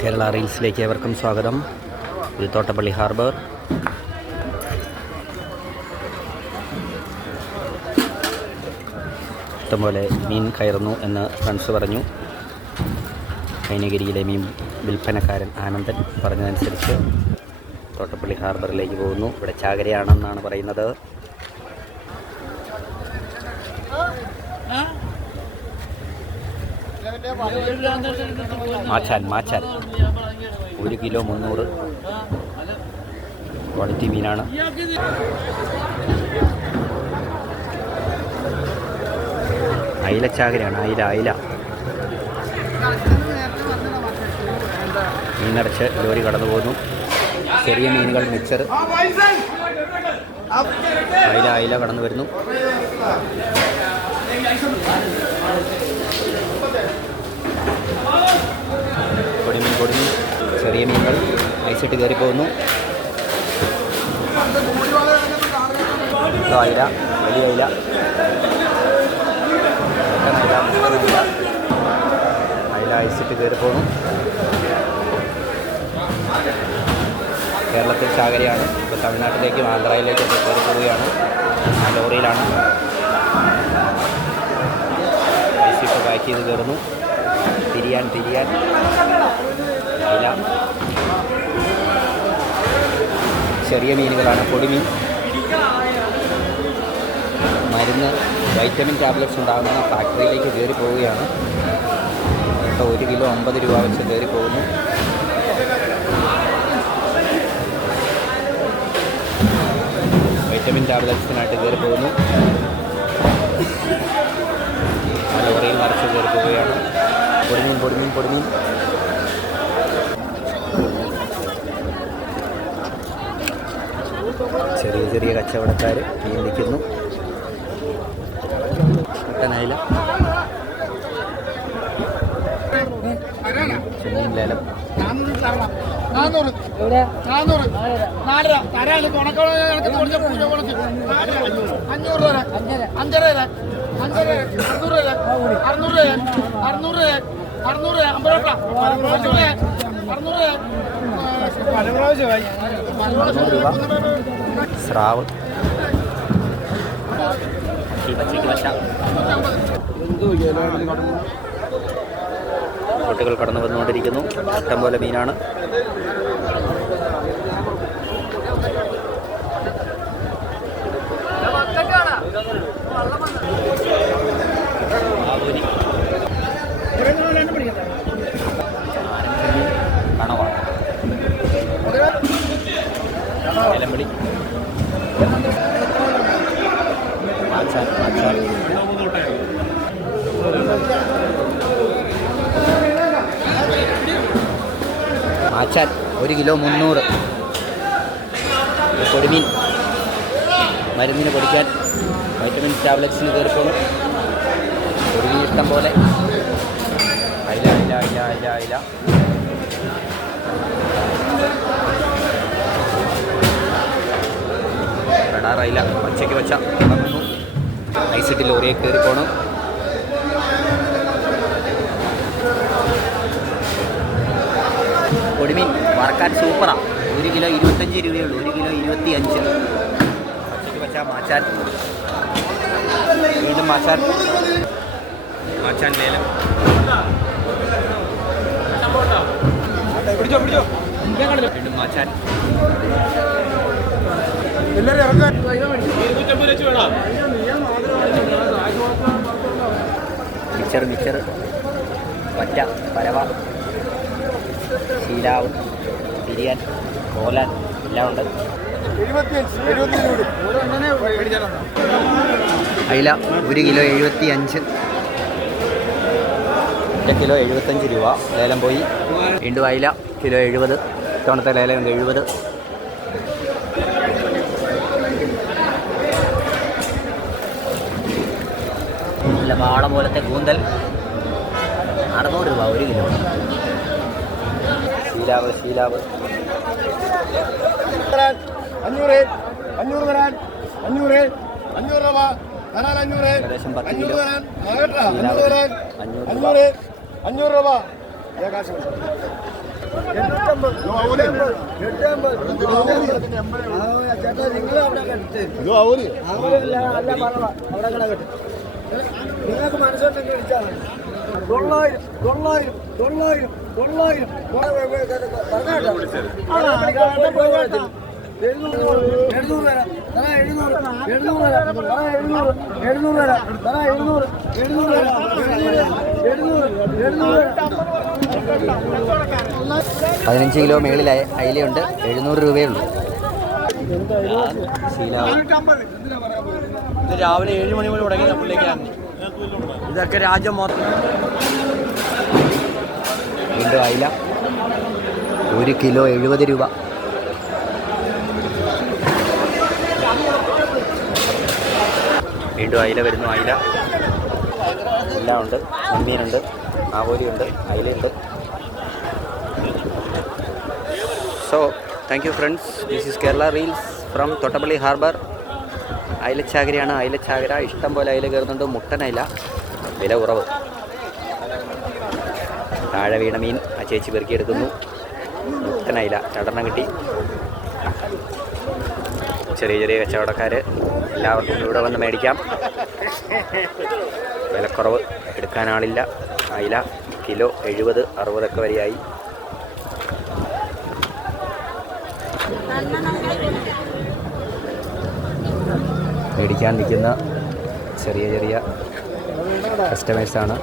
കേരള റീൽസിലേക്ക് ഏവർക്കും സ്വാഗതം. ഇത് തോട്ടപ്പള്ളി ഹാർബർ. ഇഷ്ടംപോലെ മീൻ കയറുന്നു എന്ന് ഫ്രണ്ട്സ് പറഞ്ഞു. കൈനഗിരിയിലെ മീൻ വിൽപ്പനക്കാരൻ ആനന്ദൻ പറഞ്ഞതനുസരിച്ച് തോട്ടപ്പള്ളി ഹാർബറിലേക്ക് പോകുന്നു. ഇവിടെ ചാകരയാണെന്നാണ് പറയുന്നത്. മാച്ചാൻ 1 കിലോ 300 ക്വാളിറ്റി മീനാണ്. അയിലച്ചാകരയാണ്. അയില മീൻ നിറച്ച് ലോറി കടന്നു പോകുന്നു. ചെറിയ മീനുകൾ മിക്സർ. അയില കടന്നു വരുന്നു. കൊടുമീൻ ചെറിയ മീനുകൾ ഐസിട്ട് കയറി പോകുന്നു. അയില, വലിയ അയില ഐസിട്ട് കയറി പോകുന്നു. കേരളത്തിൽ ചാകരയാണ്. ഇപ്പോൾ തമിഴ്നാട്ടിലേക്കും ആന്ധ്രയിലേക്കൊക്കെ കയറി പോവുകയാണ്. ആ ലോറിയിലാണ് ഐസിട്ട് പാക്ക് ചെയ്ത് കയറുന്നു. തിരിയാൻ അയില. ചെറിയ മീനുകളാണ്. പൊടിമീൻ. മരുന്ന് വൈറ്റമിൻ ടാബ്ലറ്റ്സ് ഉണ്ടാകുന്ന ഫാക്ടറിയിലേക്ക് കയറി പോവുകയാണ്. ഇപ്പോൾ 1 കിലോ 50 രൂപ വെച്ച് കയറി പോകുന്നു. വൈറ്റമിൻ ടാബ്ലറ്റ്സിനായിട്ട് കയറി പോകുന്നു. ആ ലോറിയിൽ നിറച്ച് കയറി പോവുകയാണ്. പൊടിമീൻ ചെറിയ കച്ചവടക്കാർ മീൻ വിൽക്കുന്നു. അയില, ചെമ്മീൻ ലേലം. 400 രൂപ. സ്രാവ്, ബോട്ടുകൾ കടന്നു വന്നുകൊണ്ടിരിക്കുന്നു. ഇഷ്ടംപോലെ മീനാണ്. കണവാണ്. ഇലമ്പടി, മാച്ചാൻ 1 കിലോ 300. പൊടിമീൻ മരുന്നിന് പൊടിക്കാൻ വൈറ്റമിൻ ടാബ്ലറ്റ്സിന് കയറിപ്പോകും. പൊടിമീൻ ഇഷ്ടം പോലെ. അയില വെടാറയില പച്ചയ്ക്ക് വെച്ച തുടങ്ങുന്നു. ഐസിട്ട് ലോറിയെ കയറി പോകണം. പൊടിമീൻ വറക്കാൻ സൂപ്പറാണ്. 1 കിലോ 25 രൂപയുള്ളൂ. 1 കിലോ 25. പച്ചയ്ക്ക് വെച്ച മാച്ചാൻ. വീണ്ടും മാച്ചാൻ ലേലം. വീണ്ടും മാച്ചാൻ. മിച്ചർ പറ്റ, പരവ, ശീലാവ്, ബിരിയാൻ, കോലാൻ എല്ലാം ഉണ്ട്. അയില 1 കിലോ 75. 1 കിലോ 75 രൂപ. ലേലം പോയി. വീണ്ടും അയില കിലോ 70. ഇത്തവണത്തെ ലേലം 70. നല്ല വാട പോലത്തെ കൂന്തൽ 600 രൂപ 1 കിലോ. ശീലാവ് 500 രൂപ. ഏകദേശം 10 കിലോ. 500 രൂപ. ചേട്ടാ നിങ്ങൾ അവിടെ കെട്ട് ഇത് ആവൂലേ അല്ല അവിടെ കിടക്കട്ടെ നിങ്ങൾക്ക് മനസ്സിലാക്കി വിളിച്ചാൽ 900 15 കിലോ മേളിൽ അയിലയുണ്ട്. 700 രൂപയേ ഉള്ളൂ. ഇത് രാവിലെ 7 മണി മുതൽ തുടങ്ങി നമ്മളിലേക്കാണ്. ഇതൊക്കെ രാജ്യം മൊത്തം. വീണ്ടും അയില 1 കിലോ 70 രൂപ. വീണ്ടും അയില വരുന്നു. അയില എല്ലാം ഉണ്ട്. ചെമ്മീനുണ്ട്, ആവോലിയുണ്ട്, അയിലയുണ്ട്. So thank you friends. This is Kerala reels from Thottappally harbour. അയിലച്ചാകരയാണ്. അയിലച്ചാകര ഇഷ്ടം പോലെ അയില കയറുന്നുണ്ട്. മുട്ടൻ അയില വില കുറവ്. താഴെ വീണ മീൻ ആ ചേച്ചി പെറുക്കിയെടുക്കുന്നു. മുട്ടൻ അയില 2 കിട്ടി. ചെറിയ ചെറിയ കച്ചവടക്കാർ എല്ലാവർക്കും ഇവിടെ വന്ന് മേടിക്കാം. വിലക്കുറവ്. എടുക്കാൻ ആളില്ല. അയില കിലോ 70, 60 വരെയായി. മേടിക്കാൻ നിൽക്കുന്ന ചെറിയ ചെറിയ കസ്റ്റമേഴ്സാണ്.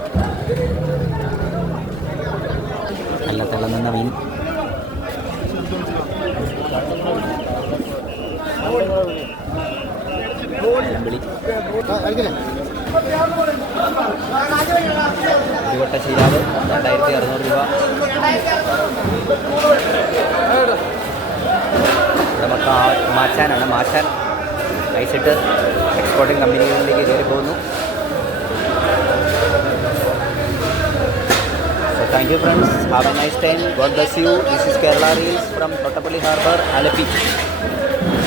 നല്ല തിളങ്ങുന്ന മീൻ. വിളി ഒരു വട്ട ശീലാവ് 2600 രൂപ. ഇവിടെ മൊത്തം മാച്ചാനാണ്. മാച്ചാൻ ഐസിട്ട് എക്സ്പോർട്ടിംഗ് കമ്പനികളിലേക്ക് കയറി പോകുന്നു. So thank you friends. Have a nice time. God bless you. This is Kerala Reels from Kottapalli Harbour, Alapi.